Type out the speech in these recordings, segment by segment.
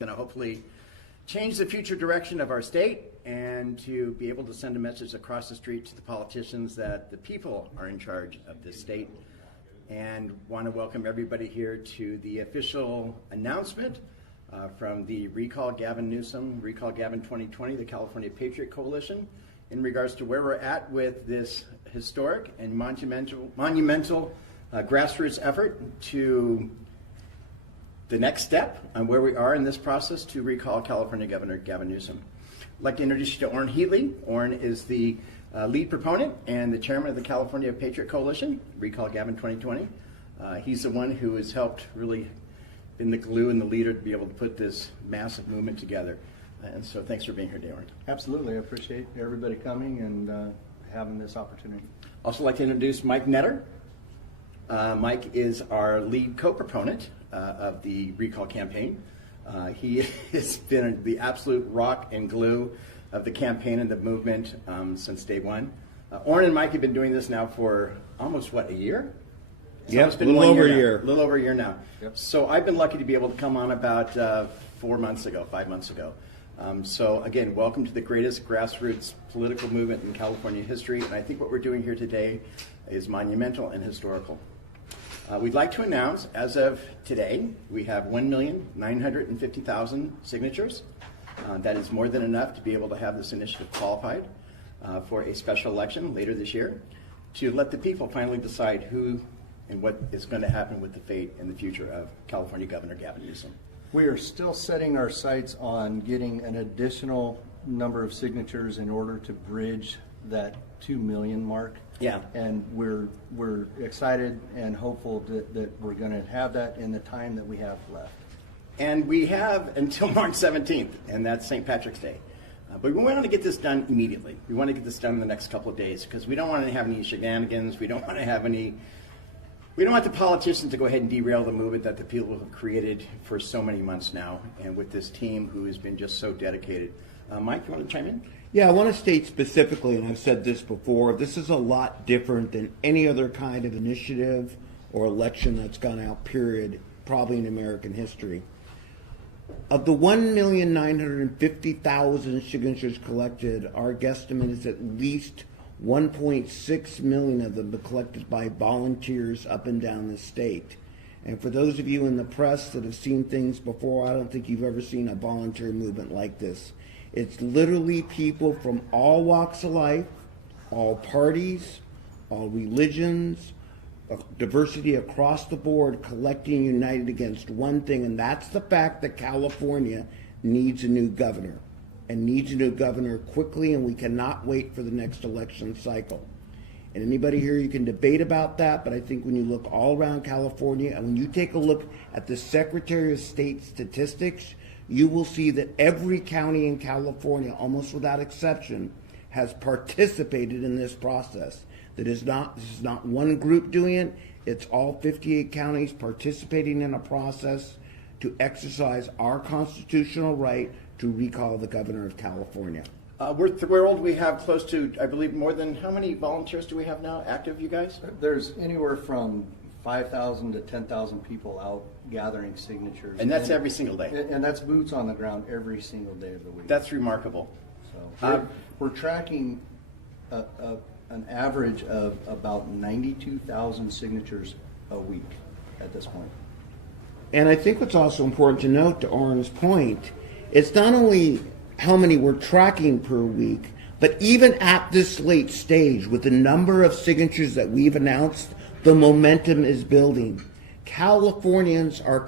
going to hopefully change the future direction of our state and to be able to send a message across the street to the politicians that the people are in charge of this state. And want to welcome everybody here to the official announcement from the Recall Gavin Newsom, Recall Gavin 2020, the California Patriot Coalition, in regards to where we're at with this historic and monumental grassroots effort to the next step on where we are in this process to recall California Governor Gavin Newsom. I'd like to introduce you to Orrin Heatley. Orrin is the lead proponent and the chairman of the California Patriot Coalition, Recall Gavin 2020. He's the one who has helped really been the glue and the leader to be able to put this massive movement together. And so thanks for being here today, Orrin. Absolutely. I appreciate everybody coming and having this opportunity. Also like to introduce Mike Netter. Mike is our lead co-proponent of the recall campaign. He has been the absolute rock and glue of the campaign and the movement since day one. Orrin and Mike have been doing this now for almost, what, a year? Yeah, a little over a year. A little over a year now. Yep. So I've been lucky to be able to come on about 5 months ago. So again, welcome to the greatest grassroots political movement in California history. And I think what we're doing here today is monumental and historical. We'd like to announce, as of today, we have 1,950,000 signatures. That is more than enough to be able to have this initiative qualified for a special election later this year, to let the people finally decide who and what is going to happen with the fate and the future of California Governor Gavin Newsom. We are still setting our sights on getting an additional number of signatures in order to bridge that 2 million mark. Yeah. And we're excited and hopeful that we're going to have that in the time that we have left. And we have until March 17th, and that's St. Patrick's Day. But we want to get this done immediately. We want to get this done in the next couple of days because we don't want to have any shenanigans. We don't want the politicians to go ahead and derail the movement that the people have created for so many months now, and with this team who has been just so dedicated. Mike, you want to chime in? Yeah, I want to state specifically, and I've said this before, this is a lot different than any other kind of initiative or election that's gone out, period, probably in American history. Of the 1,950,000 signatures collected, our guesstimate is at least 1.6 million of them collected by volunteers up and down the state. And for those of you in the press that have seen things before, I don't think you've ever seen a volunteer movement like this. It's literally people from all walks of life, all parties, all religions, diversity across the board, collecting united against one thing, and that's the fact that California needs a new governor, and needs a new governor quickly, and we cannot wait for the next election cycle. And anybody here, you can debate about that, but I think when you look all around California, and when you take a look at the Secretary of State statistics, you will see that every county in California, almost without exception, has participated in this process. This is not one group doing it, it's all 58 counties participating in a process to exercise our constitutional right to recall the governor of California. We're thrilled. We have close to, I believe, more than, how many volunteers do we have now active, you guys? There's anywhere from 5,000 to 10,000 people out gathering signatures. And that's every single day. And that's boots on the ground every single day of the week. That's remarkable. So we're tracking an average of about 92,000 signatures a week at this point. And I think what's also important to note, to Orrin's point, it's not only how many we're tracking per week, but even at this late stage, with the number of signatures that we've announced, the momentum is building. Californians are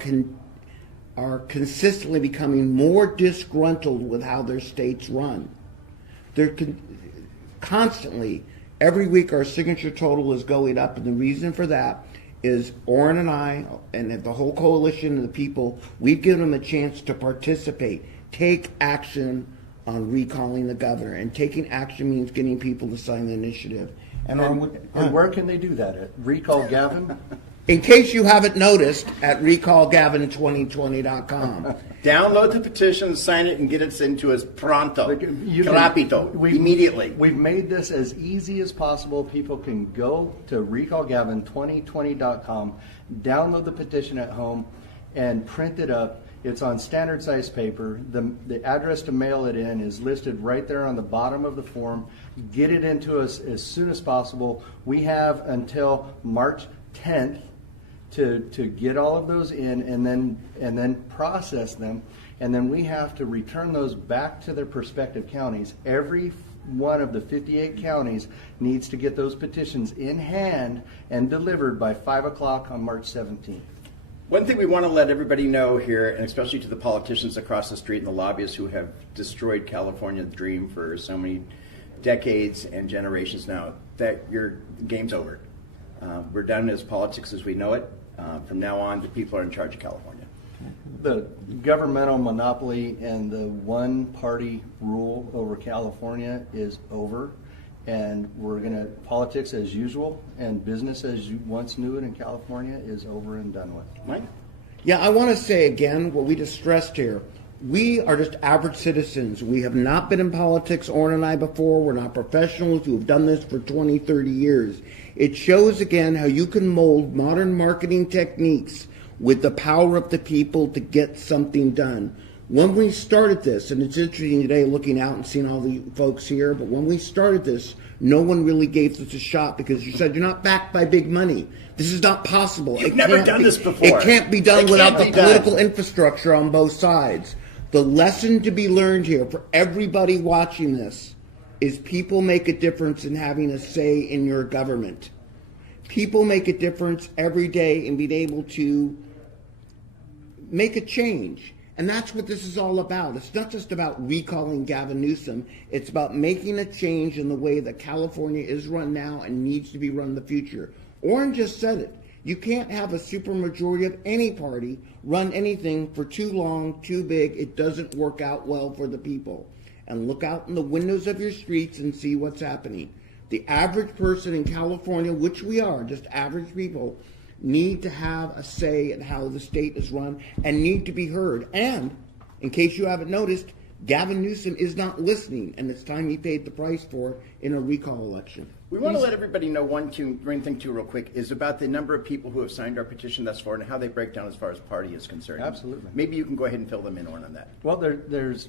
consistently becoming more disgruntled with how their states run. They're constantly, every week our signature total is going up, and the reason for that is Orrin and I and the whole coalition of the people, we've given them a chance to participate, take action on recalling the governor, and taking action means getting people to sign the initiative. And where can they do that at? Recall Gavin? In case you haven't noticed, at recallgavin2020.com. Download the petition, sign it, and get it into us pronto, rapito, immediately. We've made this as easy as possible. People can go to recallgavin2020.com, download the petition at home, and print it up. It's on standard size paper. The address to mail it in is listed right there on the bottom of the form. Get it into us as soon as possible. We have until March 10th to get all of those in and then process them. And then we have to return those back to their respective counties. Every one of the 58 counties needs to get those petitions in hand and delivered by 5 o'clock on March 17th. One thing we want to let everybody know here, and especially to the politicians across the street and the lobbyists who have destroyed California's dream for so many decades and generations now, that your game's over. We're done as politics as we know it. From now on, the people are in charge of California. The governmental monopoly and the one-party rule over California is over, and we're going to, politics as usual and business as you once knew it in California is over and done with. Mike? Yeah, I want to say again what we just stressed here. We are just average citizens. We have not been in politics, Orrin and I, before. We're not professionals who have done this for 20, 30 years. It shows again how you can mold modern marketing techniques with the power of the people to get something done. When we started this, and it's interesting today looking out and seeing all the folks here, but when we started this, no one really gave this a shot because you said you're not backed by big money. This is not possible. You've never done this before. It can't be done without the done. political infrastructure on both sides. The lesson to be learned here for everybody watching this is people make a difference in having a say in your government. People make a difference every day in being able to make a change. And that's what this is all about. It's not just about recalling Gavin Newsom. It's about making a change in the way that California is run now and needs to be run in the future. Orrin just said it. You can't have a supermajority of any party run anything for too long, too big. It doesn't work out well for the people. And look out in the windows of your streets and see what's happening. The average person in California, which we are, just average people, need to have a say in how the state is run and need to be heard. And, in case you haven't noticed, Gavin Newsom is not listening, and it's time he paid the price for it in a recall election. We want to let everybody know one thing too real quick is about the number of people who have signed our petition thus far and how they break down as far as party is concerned. Absolutely. Maybe you can go ahead and fill them in on that. Well,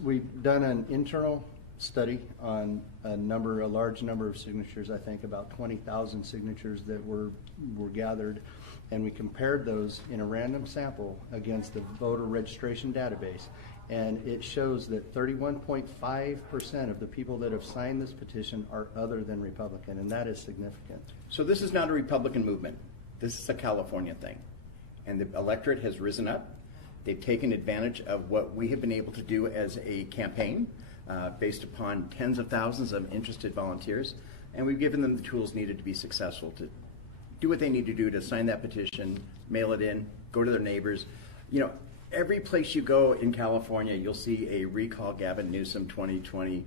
we've done an internal study on a large number of signatures, I think about 20,000 signatures that were gathered, and we compared those in a random sample against the voter registration database. And it shows that 31.5% of the people that have signed this petition are other than Republican, and that is significant. So this is not a Republican movement. This is a California thing. And the electorate has risen up. They've taken advantage of what we have been able to do as a campaign based upon tens of thousands of interested volunteers. And we've given them the tools needed to be successful to do what they need to do to sign that petition, mail it in, go to their neighbors. You know, every place you go in California, you'll see a Recall Gavin Newsom 2020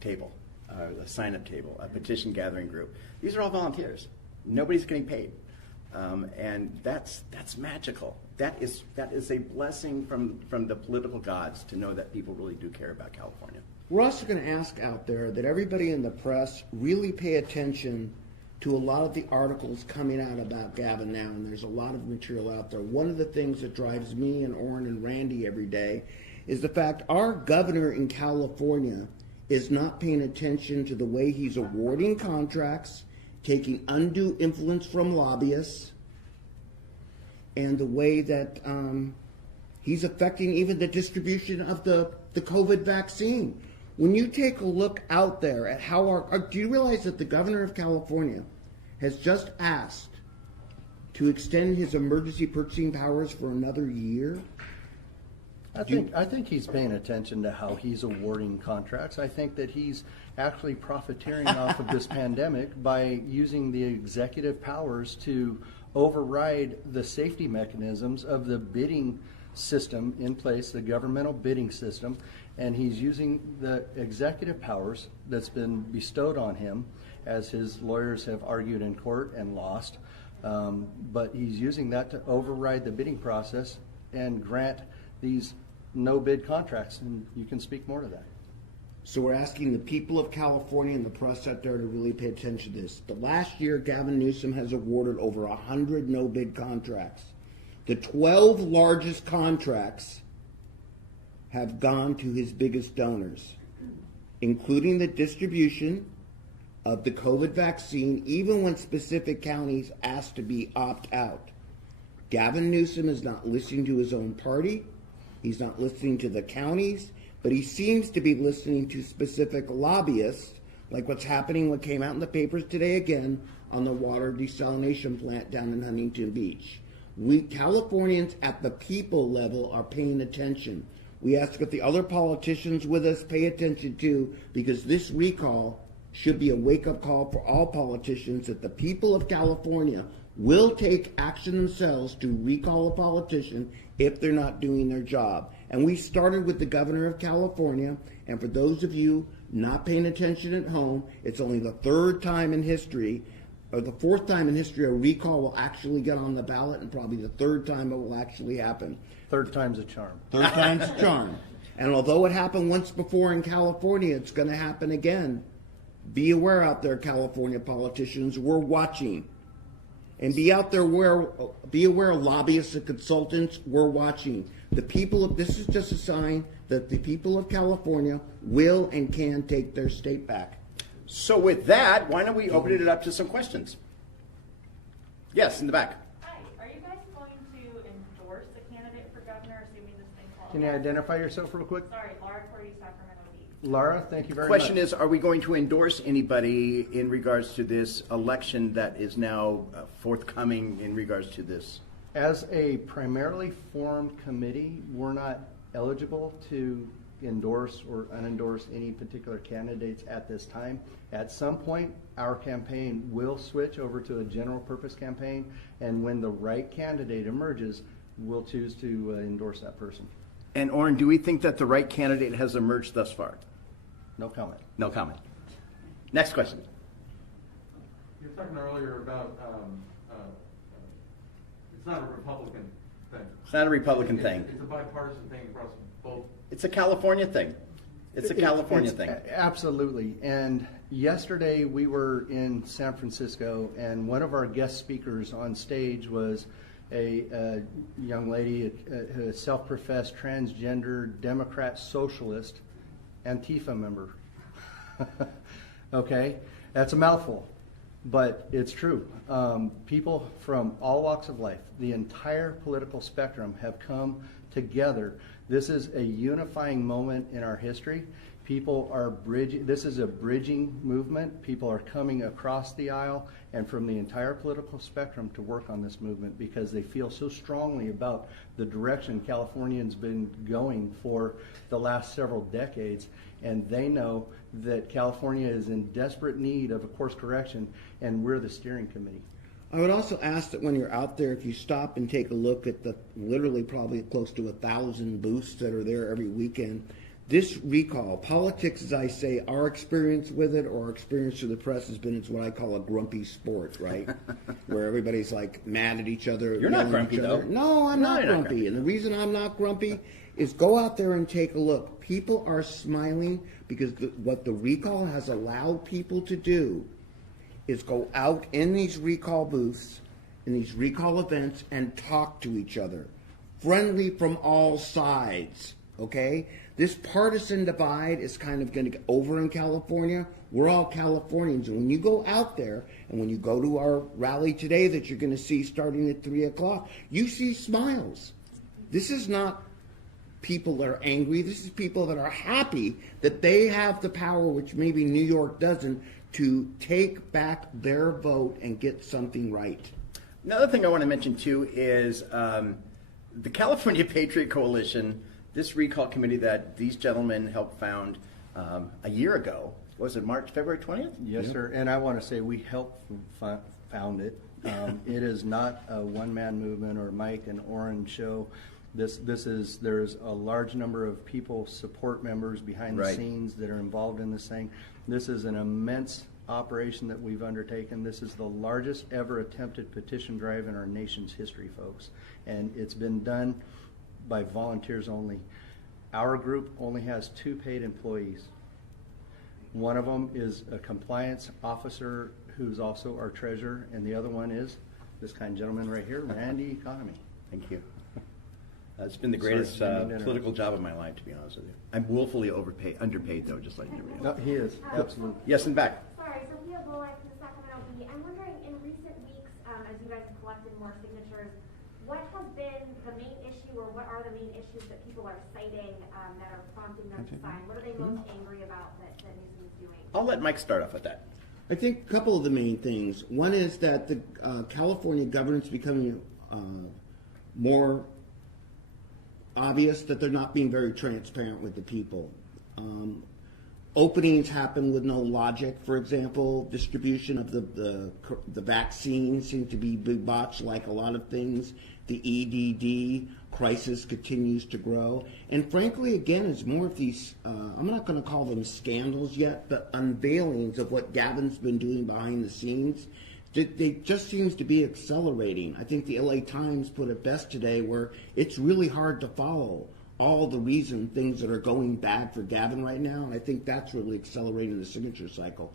table, a sign-up table, a petition gathering group. These are all volunteers. Nobody's getting paid. And that's magical. That is a blessing from the political gods to know that people really do care about California. We're also going to ask out there that everybody in the press really pay attention to a lot of the articles coming out about Gavin now, and there's a lot of material out there. One of the things that drives me and Orrin and Randy every day is the fact our governor in California is not paying attention to the way he's awarding contracts, taking undue influence from lobbyists, and the way that he's affecting even the distribution of the COVID vaccine. When you take a look out there at how do you realize that the governor of California has just asked to extend his emergency purchasing powers for another year? I think he's paying attention to how he's awarding contracts. I think that he's actually profiteering off of this pandemic by using the executive powers to override the safety mechanisms of the bidding system in place, the governmental bidding system, and he's using the executive powers that's been bestowed on him, as his lawyers have argued in court and lost, but he's using that to override the bidding process and grant these no-bid contracts, and you can speak more to that. So we're asking the people of California and the press out there to really pay attention to this. The last year, Gavin Newsom has awarded over 100 no-bid contracts. The 12 largest contracts have gone to his biggest donors, including the distribution of the COVID vaccine, even when specific counties asked to be opt-out. Gavin Newsom is not listening to his own party. He's not listening to the counties, but he seems to be listening to specific lobbyists, like what's happening, what came out in the papers today again on the water desalination plant down in Huntington Beach. We Californians at the people level are paying attention. We ask that the other politicians with us pay attention to, because this recall should be a wake-up call for all politicians that the people of California will take action themselves to recall a politician if they're not doing their job. And we started with the governor of California, and for those of you not paying attention at home, it's only the third time in history, or the fourth time in history, a recall will actually get on the ballot, and probably the third time it will actually happen. Third time's a charm. Third time's a charm. And although it happened once before in California, it's going to happen again. Be aware out there, California politicians. We're watching. And be aware, lobbyists and consultants. We're watching. This is just a sign that the people of California will and can take their state back. So with that, why don't we open it up to some questions? Yes, in the back. Hi, are you guys going to endorse the candidate for governor, assuming this thing qualifies? Can you identify yourself real quick? Sorry, Laura Cordy, Sacramento Bee. Laura, thank you very Question much. is, are we going to endorse anybody in regards to this election that is now forthcoming in regards to this? As a primarily formed committee, we're not eligible to endorse or unendorse any particular candidates at this time. At some point, our campaign will switch over to a general purpose campaign, and when the right candidate emerges, we'll choose to endorse that person. And Oren, do we think that the right candidate has emerged thus far? No comment. No comment. Next question. You were talking earlier about it's not a Republican thing. It's not a Republican thing. It's a bipartisan thing across both. It's a California thing. It's a California thing. Absolutely. And yesterday we were in San Francisco, and one of our guest speakers on stage was a young lady, a self-professed transgender Democrat socialist, Antifa member. Okay? That's a mouthful, but it's true. People from all walks of life, the entire political spectrum, have come together. This is a unifying moment in our history. People are bridging. This is a bridging movement. People are coming across the aisle and from the entire political spectrum to work on this movement because they feel so strongly about the direction Californians been going for the last several decades. And they know that California is in desperate need of a course correction, and we're the steering committee. I would also ask that when you're out there, if you stop and take a look at the literally probably close to 1,000 booths that are there every weekend, this recall, politics, as I say, our experience with it or our experience through the press has been, it's what I call a grumpy sport, right? Where everybody's like mad at each other. You're not grumpy, though. No, I'm not you're not grumpy. And the reason I'm not grumpy is go out there and take a look. People are smiling because what the recall has allowed people to do is go out in these recall booths, in these recall events, and talk to each other. Friendly from all sides, okay? This partisan divide is kind of going to get over in California. We're all Californians. And when you go out there, and when you go to our rally today that you're going to see starting at 3 o'clock, you see smiles. This is not people that are angry. This is people that are happy that they have the power, which maybe New York doesn't, to take back their vote and get something right. Another thing I want to mention too is the California Patriot Coalition, this recall committee that these gentlemen helped found a year ago. Was it February 20th? Yes, sir. And I want to say we helped found it. It is not a one-man movement or Mike and Oren show. There's a large number of people, support members behind the scenes that are involved in this thing. This is an immense operation that we've undertaken. This is the largest ever attempted petition drive in our nation's history, folks. And it's been done by volunteers only. Our group only has 2 paid employees. One of them is a compliance officer who's also our treasurer, and the other one is this kind gentleman right here, Randy Economy. Thank you. It's been the Sorry, greatest didn't mean to interrupt. political job of my life, to be honest with you. I'm woefully underpaid, though, just like everybody No, else. he is, absolutely. Yes, and back. Sorry, Sophia Bullock from the Sacramento Bee. I'm wondering, in recent weeks, as you guys have collected more signatures, what has been the main issue, or what are the main issues that people are citing that are prompting them to sign? What are they most angry about that Newsom is doing? I'll let Mike start off with that. I think a couple of the main things. One is that the California governance becoming more obvious that they're not being very transparent with the people. Openings happen with no logic. For example, distribution of the vaccine seems to be botched like a lot of things. The EDD crisis continues to grow. And frankly, again, it's more of these, I'm not going to call them scandals yet, but unveilings of what Gavin's been doing behind the scenes. They just seems to be accelerating. I think the LA Times put it best today, where it's really hard to follow all the things that are going bad for Gavin right now, and I think that's really accelerating the signature cycle.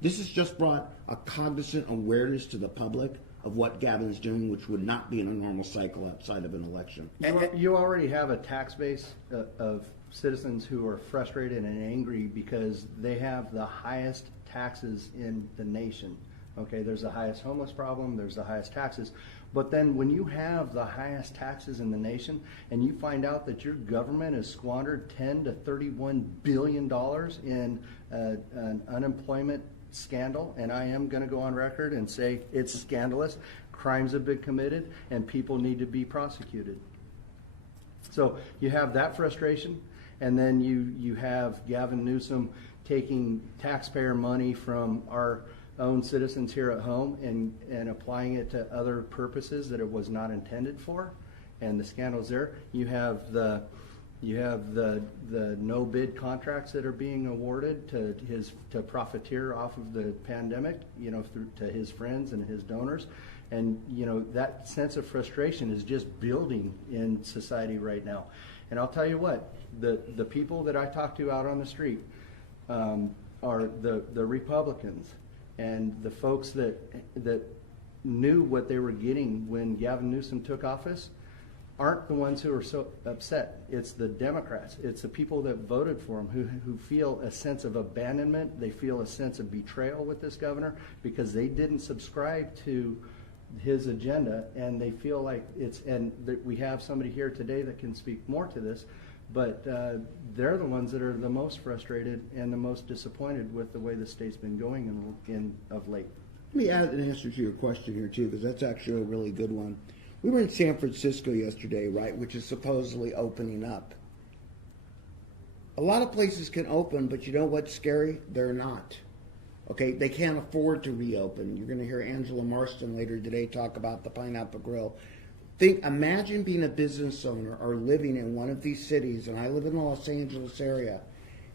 This has just brought a cognizant awareness to the public of what Gavin's doing, which would not be in a normal cycle outside of an election. You already have a tax base of citizens who are frustrated and angry because they have the highest taxes in the nation. Okay, there's the highest homeless problem, there's the highest taxes. But then when you have the highest taxes in the nation and you find out that your government has squandered $10 to $31 billion in an unemployment scandal, and I am going to go on record and say it's scandalous, crimes have been committed, and people need to be prosecuted. So you have that frustration, and then you have Gavin Newsom taking taxpayer money from our own citizens here at home and applying it to other purposes that it was not intended for, and the scandals there. You have the no bid contracts that are being awarded to profiteer off of the pandemic, through to his friends and his donors, and that sense of frustration is just building in society right now. And I'll tell you what, the people that I talk to out on the street are the Republicans. And the folks that knew what they were getting when Gavin Newsom took office aren't the ones who are so upset. It's the Democrats. It's the people that voted for him who feel a sense of abandonment. They feel a sense of betrayal with this governor because they didn't subscribe to his agenda, and they feel like we have somebody here today that can speak more to this, but they're the ones that are the most frustrated and the most disappointed with the way the state's been going of late. Let me add an answer to your question here, too, because that's actually a really good one. We were in San Francisco yesterday, right, which is supposedly opening up. A lot of places can open, but you know what's scary? They're not. Okay, they can't afford to reopen. You're going to hear Angela Marston later today talk about the Pineapple Grill. Imagine being a business owner or living in one of these cities, and I live in the Los Angeles area,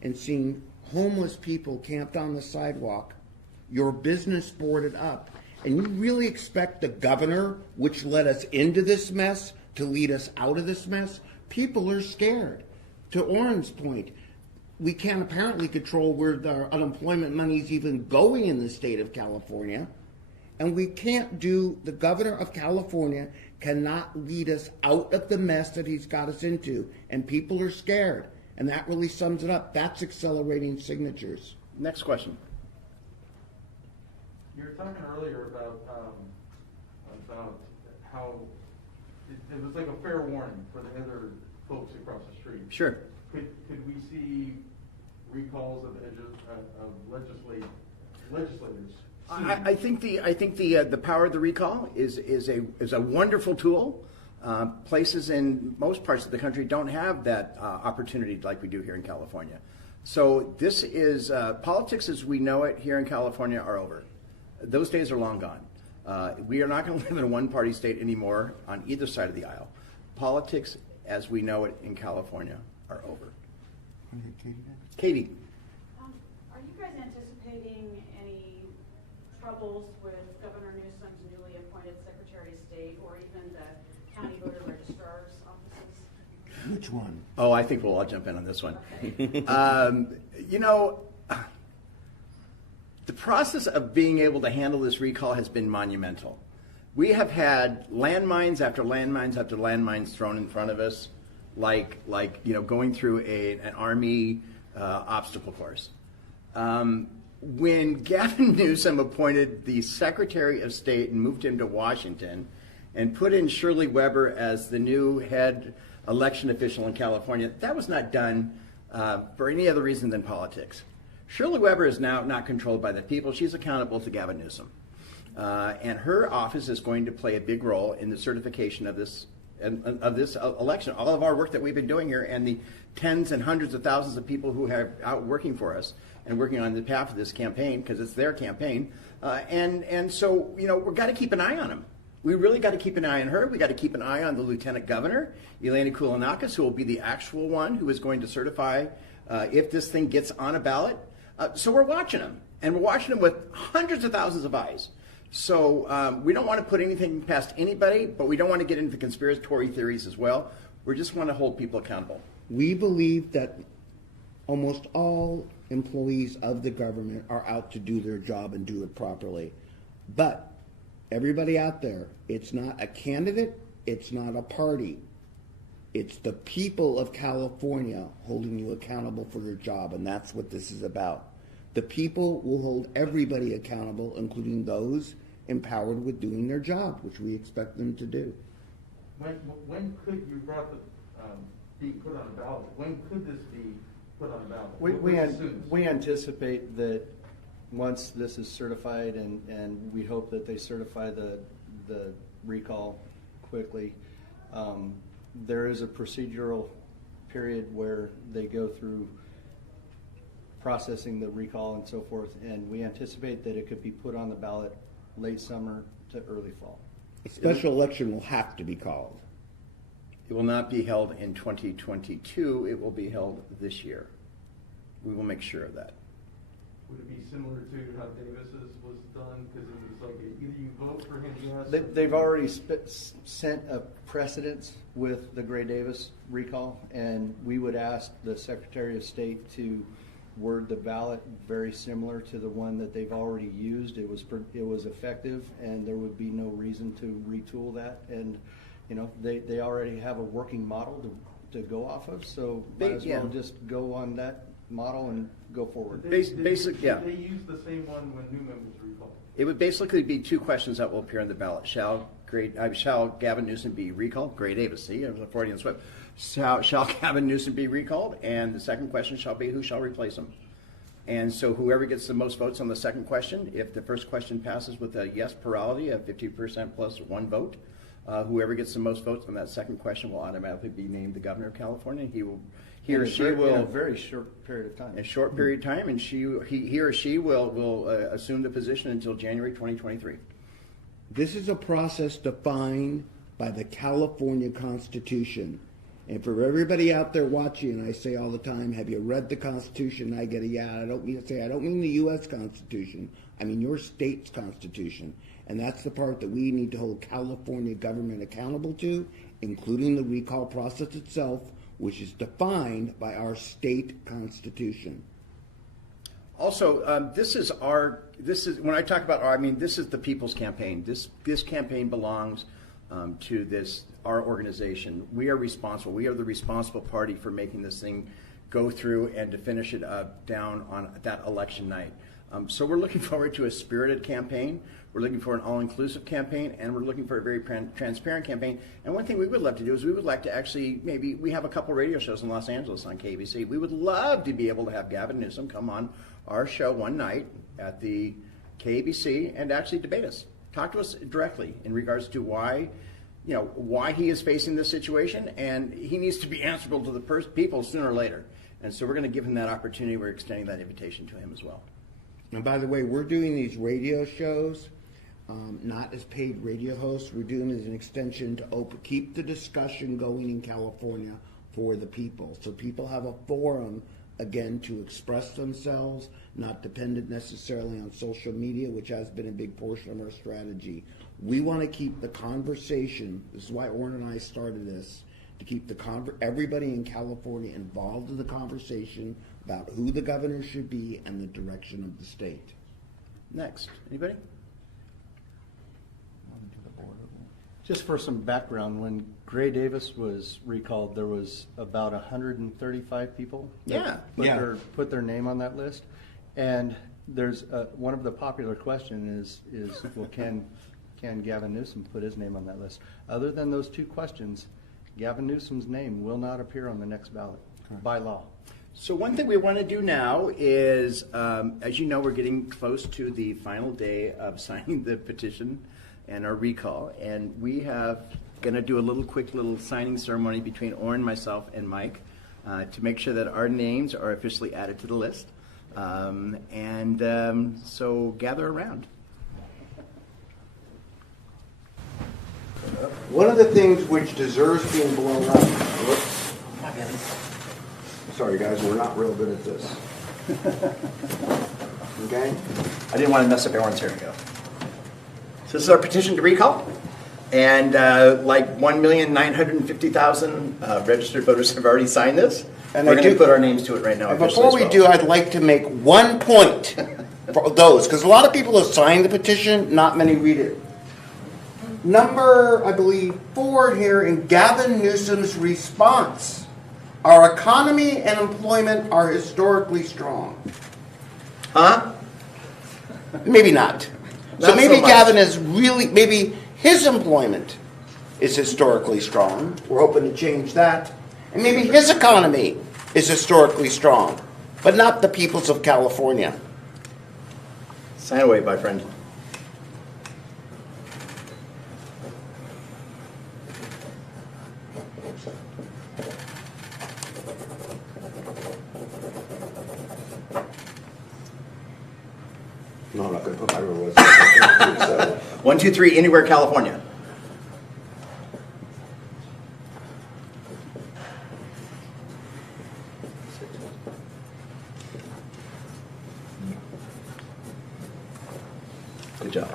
and seeing homeless people camped on the sidewalk, your business boarded up, and you really expect the governor, which led us into this mess, to lead us out of this mess? People are scared. To Oren's point, we can't apparently control where the unemployment money is even going in the state of California. And we can't the governor of California cannot lead us out of the mess that he's got us into. And people are scared. And that really sums it up. That's accelerating signatures. Next question. You were talking earlier about how it was like a fair warning for the other folks across the street. Sure. Could we see recalls of legislators? I think the power of the recall is a wonderful tool. Places in most parts of the country don't have that opportunity like we do here in California. So this is politics as we know it here in California are over. Those days are long gone. We are not going to live in a one-party state anymore on either side of the aisle. Politics as we know it in California are over. Katie. Are you guys anticipating any troubles with Governor Newsom's newly appointed Secretary of State or even the county voter registrar's offices? Which one? Oh, I think we'll all jump in on this one. Okay. The process of being able to handle this recall has been monumental. We have had landmines after landmines after landmines thrown in front of us, like going through an Army obstacle course. When Gavin Newsom appointed the Secretary of State and moved him to Washington and put in Shirley Weber as the new head election official in California, that was not done for any other reason than politics. Shirley Weber is now not controlled by the people. She's accountable to Gavin Newsom. And her office is going to play a big role in the certification of this election. All of our work that we've been doing here and the tens and hundreds of thousands of people who are out working for us and working on the behalf of this campaign, because it's their campaign. And so, we've got to keep an eye on them. We really got to keep an eye on her. We got to keep an eye on the Lieutenant Governor, Elena Koulianakis, who will be the actual one who is going to certify if this thing gets on a ballot. So we're watching them, and we're watching them with hundreds of thousands of eyes. So we don't want to put anything past anybody, but we don't want to get into conspiratorial theories as well. We just want to hold people accountable. We believe that almost all employees of the government are out to do their job and do it properly. But everybody out there, it's not a candidate, it's not a party. It's the people of California holding you accountable for your job, and that's what this is about. The people will hold everybody accountable, including those empowered with doing their job, which we expect them to do. When could you brought the be put on a ballot? When could this be put on a ballot? We anticipate that once this is certified, and we hope that they certify the recall quickly, there is a procedural period where they go through processing the recall and so forth, and we anticipate that it could be put on the ballot late summer to early fall. A special election will have to be called. It will not be held in 2022. It will be held this year. We will make sure of that. Would it be similar to how Davis's was done? Because it was like either you vote for him, yes. They've already sent a precedence with the Gray Davis recall, and we would ask the Secretary of State to word the ballot very similar to the one that they've already used. It was effective, and there would be no reason to retool that. And they already have a working model to go off of, so might as well just go on that model and go forward. They used the same one when Newman was recalled. It would basically be two questions that will appear on the ballot. Shall Gavin Newsom be recalled? Gray Davis, see, it was a Freudian slip. Shall Gavin Newsom be recalled? And the second question shall be, who shall replace him? And so whoever gets the most votes on the second question, if the first question passes with a yes plurality of 50% plus one vote, whoever gets the most votes on that second question will automatically be named the governor of California. He or she will in a very short period of time. A short period of time, and he or she will assume the position until January 2023. This is a process defined by the California Constitution. And for everybody out there watching, I say all the time, have you read the Constitution? I get a yeah. I don't mean the U.S. Constitution. I mean your state's Constitution. And that's the part that we need to hold California government accountable to, including the recall process itself, which is defined by our state constitution. Also, this is when I talk about this is the people's campaign. This campaign belongs to our organization. We are responsible. We are the responsible party for making this thing go through and to finish it down on that election night. So we're looking forward to a spirited campaign. We're looking for an all-inclusive campaign, and we're looking for a very transparent campaign. And one thing we would love to do is we would like to actually, maybe we have a couple radio shows in Los Angeles on KBC. We would love to be able to have Gavin Newsom come on our show one night at the KBC and actually debate us. Talk to us directly in regards to why he is facing this situation, and he needs to be answerable to the people sooner or later. And so we're going to give him that opportunity. We're extending that invitation to him as well. And by the way, we're doing these radio shows not as paid radio hosts. We're doing it as an extension to keep the discussion going in California for the people. So people have a forum, again, to express themselves, not dependent necessarily on social media, which has been a big portion of our strategy. We want to keep the conversation, this is why Orrin and I started this, to keep everybody in California involved in the conversation about who the governor should be and the direction of the state. Next, anybody? On to the board. Just for some background, when Gray Davis was recalled, there was about 135 people that put their name on that list. And there's one of the popular questions is well, can Gavin Newsom put his name on that list? Other than those two questions, Gavin Newsom's name will not appear on the next ballot by law. So one thing we want to do now is, as you know, we're getting close to the final day of signing the petition and our recall, and we have going to do a quick little signing ceremony between Orrin, myself, and Mike to make sure that our names are officially added to the list. So gather around. One of the things which deserves being blown up. Whoops. Sorry, guys, we're not real good at this. Okay? I didn't want to mess up everyone's hearing. Go. So this is our petition to recall, and like 1,950,000 registered voters have already signed this. And we're going to put our names to it right now. And before we do, I'd like to make one point for those, because a lot of people have signed the petition, not many read it. Number, I believe, 4 here in Gavin Newsom's response. Our economy and employment are historically strong. Huh? Maybe not. So Not maybe so much. Gavin is really, maybe his employment is historically strong. We're hoping to change that. And maybe his economy is historically strong, but not the peoples of California. Sign away, my friend. No, I'm not going to put my real resume. 1, 2, 3, anywhere, California. Good job.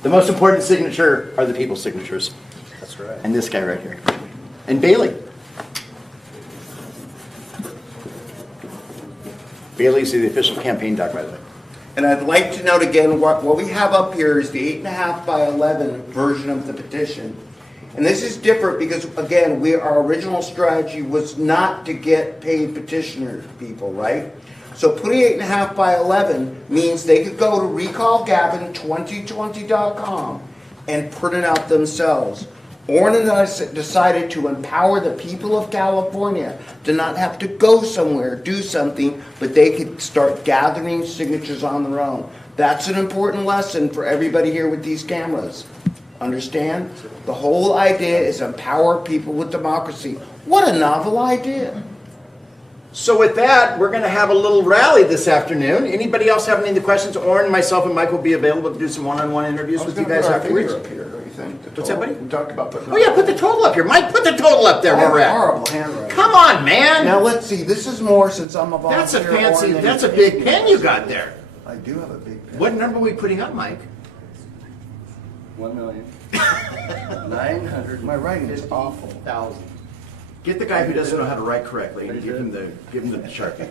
The most important signature are the people's signatures. That's right. And this guy right here. And Bailey. Bailey's the official campaign doc, by the way. And I'd like to note again, what we have up here is the 8.5 by 11 version of the petition. And this is different because, again, our original strategy was not to get paid petitioner people, right? So putting 8.5 by 11 means they could go to recallgavin2020.com and print it out themselves. Orrin and I decided to empower the people of California to not have to go somewhere, do something, but they could start gathering signatures on their own. That's an important lesson for everybody here with these cameras. Understand? The whole idea is empower people with democracy. What a novel idea. So with that, we're going to have a little rally this afternoon. Anybody else have any questions? Orrin, myself, and Mike will be available to do some one-on-one interviews with you guys afterwards. Up here, don't you think? What's that, buddy? We talked about putting. Oh yeah, put the total up here. Mike, put the total up there where we're at. Horrible handwriting. Come on, man. Now let's see. This is more since I'm a volunteer. That's a fancy, Orrin, that's a than big pen you got there. I do have a big pen. What number are we putting up, Mike? 1,900,000. My writing is awful. Get the guy who doesn't know how to write correctly and give him the Sharpie.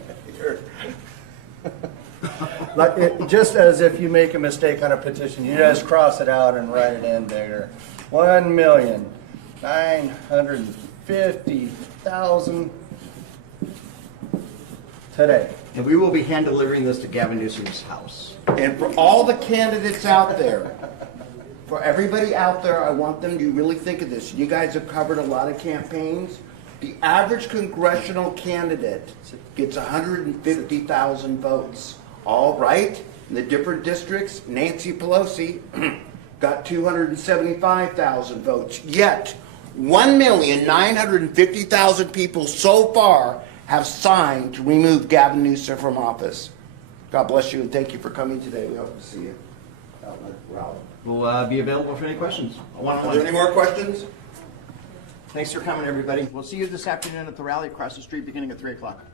Just as if you make a mistake on a petition, you just cross it out and write it in bigger. 1,950,000 today. And we will be hand delivering this to Gavin Newsom's house. And for all the candidates out there, for everybody out there, I want them to really think of this. You guys have covered a lot of campaigns. The average congressional candidate gets 150,000 votes. All right, in the different districts, Nancy Pelosi got 275,000 votes. Yet, 1,950,000 people so far have signed to remove Gavin Newsom from office. God bless you and thank you for coming today. We hope to see you out in the rally. We'll be available for any questions. Are there any more questions? Thanks for coming, everybody. We'll see you this afternoon at the rally across the street beginning at 3 o'clock.